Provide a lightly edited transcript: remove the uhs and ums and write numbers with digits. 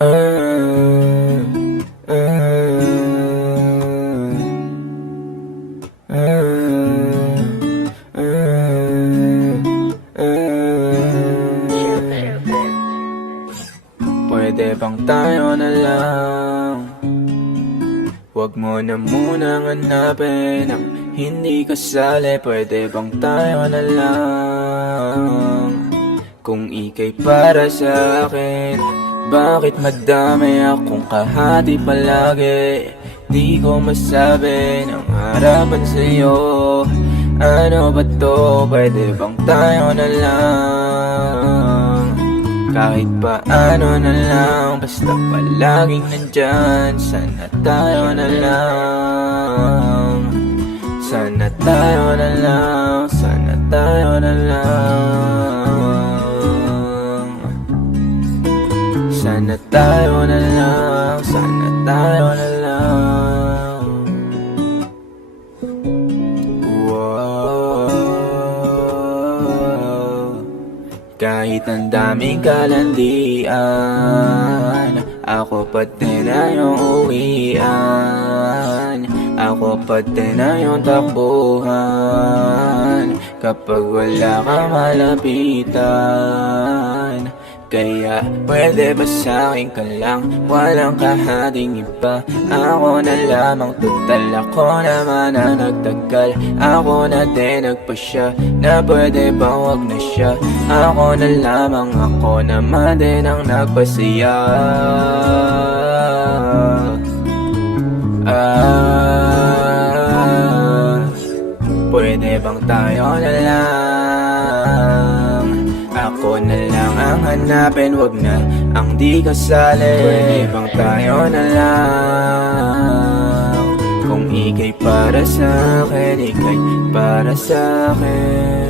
Ah, ah, ah, Pwede bang tayo na lang? Huwag mo na munang hanapin ang hindi kasali. Pwede bang tayo na lang? Kung ika'y para sa akin, bakit madami akong kahati palagi? Di ko masabi ng harapan sa'yo. Ano ba to? Pwede bang tayo na lang? Kahit paano na lang, basta palaging nandyan. Sana tayo na lang. Sana tayo na lang. Sana tayo na lang. Sana tayo na lang. Sana tayo na lang. Wow. Kahit ang daming kalandian, ako pa din na yung uwian. Ako pa din na yung takbuhan kapag wala kang malapitan. Kaya pwede ba sa'kin ka lang, walang kahating iba? Ako na lamang, total ako naman ang nagtagal. Ako na din nagpasya, na pwede bang wag na siya? Ako na lamang, ako naman din ang nagpasaya. Pwede bang tayo na lang? Ako na lang ang hanapin, wag na ang di kasali. Pwede bang tayo na lang? Kung ika'y para sa akin, ika'y para sa akin.